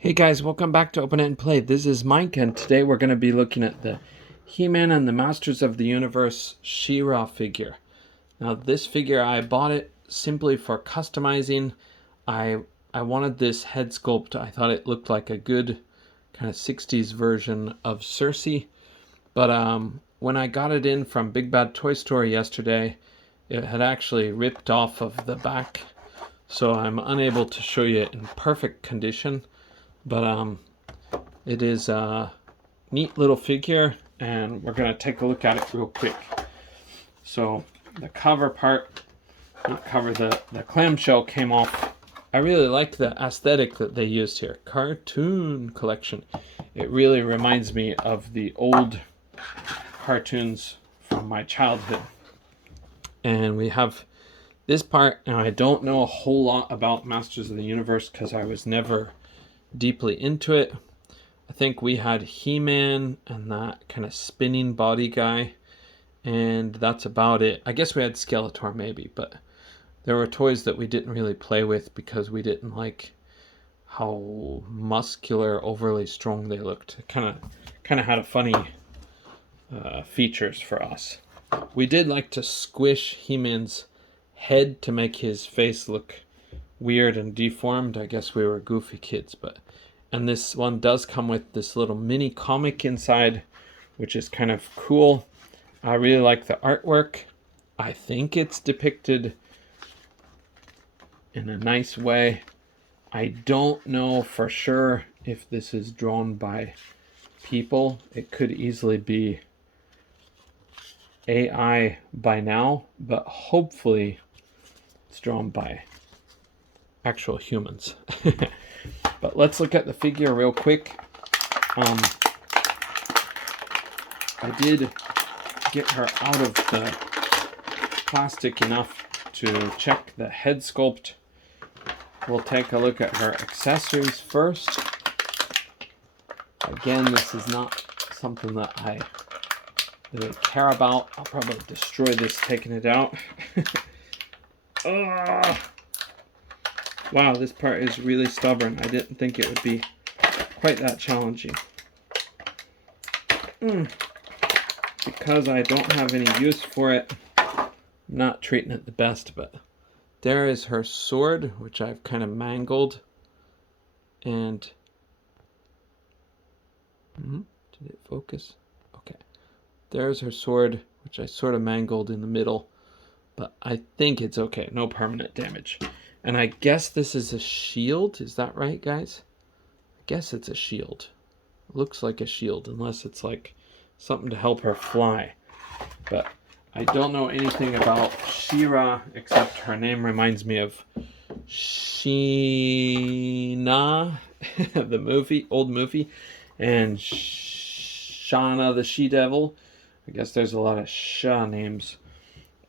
Hey guys, welcome back to Open It and Play. This is Mike, and today we're going to be looking at the He-Man and the Masters of the Universe She-Ra figure. Now, this figure, I bought it simply for customizing. I wanted this head sculpt. I thought it looked like a good kind of 60s version of Sersi. But when I got it in from Big Bad Toy Store yesterday, it had actually ripped off of the back. So I'm unable to show you it in perfect condition. But it is a neat little figure, and we're going to take a look at it real quick. So the cover part, not cover, the clamshell came off. I really like the aesthetic that they used here. Cartoon collection. It really reminds me of the old cartoons from my childhood. And we have this part. Now, I don't know a whole lot about Masters of the Universe because I was never deeply into it. I think we had He-Man and that kind of spinning body guy, and that's about it. I guess we had Skeletor maybe, but there were toys that we didn't really play with because we didn't like how muscular, overly strong they looked. It kind of had a funny features for us. We did like to squish He-Man's head to make his face look weird and deformed. I guess we were goofy kids, and this one does come with this little mini comic inside, which is kind of cool. I really like the artwork. I think it's depicted in a nice way. I don't know for sure if this is drawn by people. It could easily be AI by now, but hopefully it's drawn by actual humans. But let's look at the figure real quick. I did get her out of the plastic enough to check the head sculpt. We'll take a look at her accessories first. Again, this is not something that I really care about. I'll probably destroy this taking it out. Wow, this part is really stubborn. I didn't think it would be quite that challenging. Because I don't have any use for it, I'm not treating it the best, but there is her sword, which I've kind of mangled. And did it focus? Okay. There's her sword, which I sort of mangled in the middle, but I think it's okay. No permanent damage. And I guess this is a shield. Is that right, guys? I guess it's a shield. It looks like a shield, unless it's like something to help her fly. But I don't know anything about She-Ra, except her name reminds me of Sheena, the movie, old movie, and Shauna the She-Devil. I guess there's a lot of Sha names.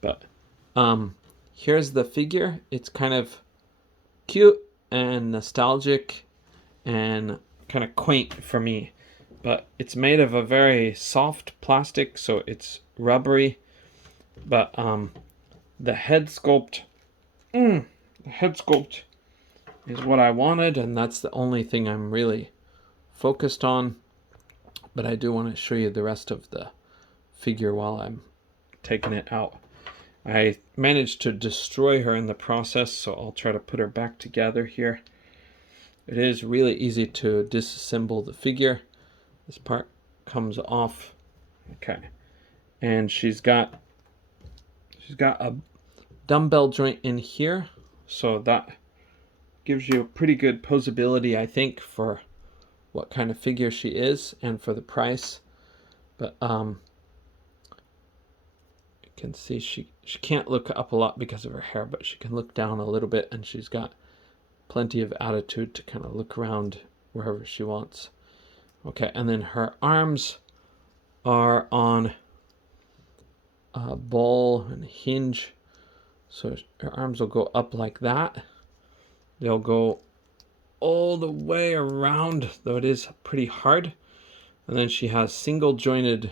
But here's the figure. It's kind of cute and nostalgic and kind of quaint for me. But it's made of a very soft plastic, so it's rubbery. But the head sculpt, is what I wanted, and that's the only thing I'm really focused on. But I do want to show you the rest of the figure while I'm taking it out. I managed to destroy her in the process, so I'll try to put her back together here. It is really easy to disassemble the figure. This part comes off. Okay. And she's got a dumbbell joint in here, so that gives you a pretty good posability, I think, for what kind of figure she is and for the price. But you can see she can't look up a lot because of her hair, but she can look down a little bit, and she's got plenty of attitude to kind of look around wherever she wants. Okay, and then her arms are on a ball and hinge, so her arms will go up like that. They'll go all the way around, though it is pretty hard. And then she has single jointed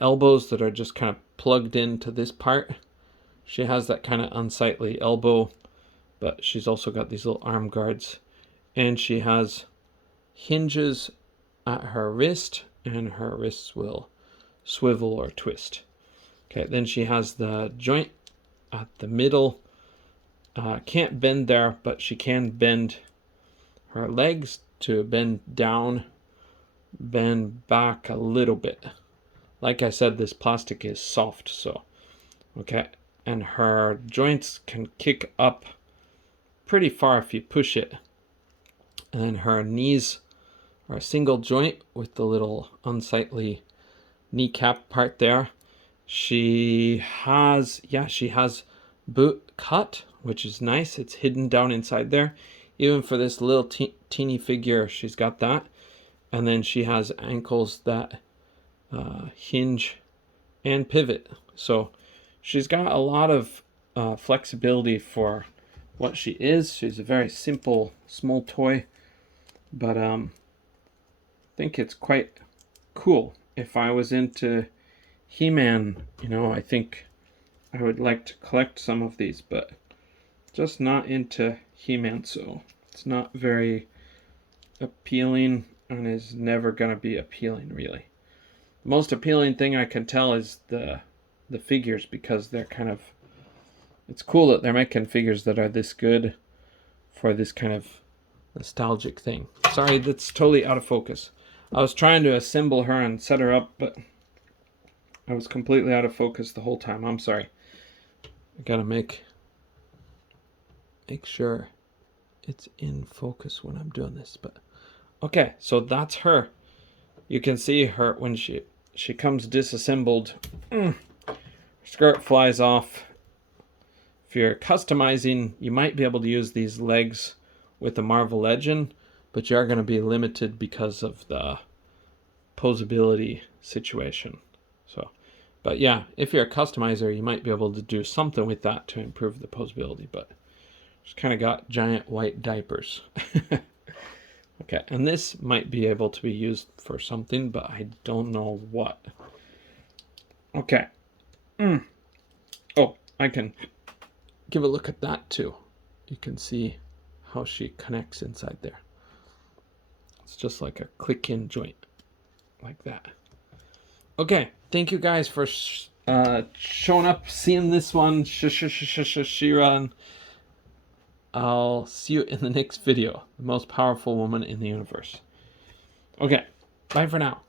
elbows that are just kind of plugged into this part. She has that kind of unsightly elbow, but she's also got these little arm guards. And she has hinges at her wrist, and her wrists will swivel or twist. Okay, then she has the joint at the middle. Can't bend there, but she can bend her legs to bend down, bend back a little bit. Like I said, this plastic is soft, so okay. And her joints can kick up pretty far if you push it. And then her knees are a single joint with the little unsightly kneecap part there. She has boot cut, which is nice. It's hidden down inside there. Even for this little teeny figure, she's got that. And then she has ankles that hinge and pivot. So she's got a lot of flexibility for what she is. She's a very simple, small toy, but I think it's quite cool. If I was into He-Man, I think I would like to collect some of these, but just not into He-Man, so it's not very appealing and is never going to be appealing, really. The most appealing thing I can tell is the figures, because they're kind of, it's cool that they're making figures that are this good for this kind of nostalgic thing. Sorry, that's totally out of focus. I was trying to assemble her and set her up, but I was completely out of focus the whole time. I'm sorry. I gotta make sure it's in focus when I'm doing this. But okay, so that's her. You can see her when she comes disassembled. Skirt flies off. If you're customizing, you might be able to use these legs with the Marvel Legend, but you are going to be limited because of the posability situation. So, but yeah, if you're a customizer, you might be able to do something with that to improve the posability, but just kind of got giant white diapers. Okay, and this might be able to be used for something, but I don't know what. Okay. Oh, I can give a look at that too. You can see how she connects inside there. It's just like a click-in joint, like that. Okay, thank you guys for showing up, seeing this one, She-Ra. I'll see you in the next video. The most powerful woman in the universe. Okay, bye for now.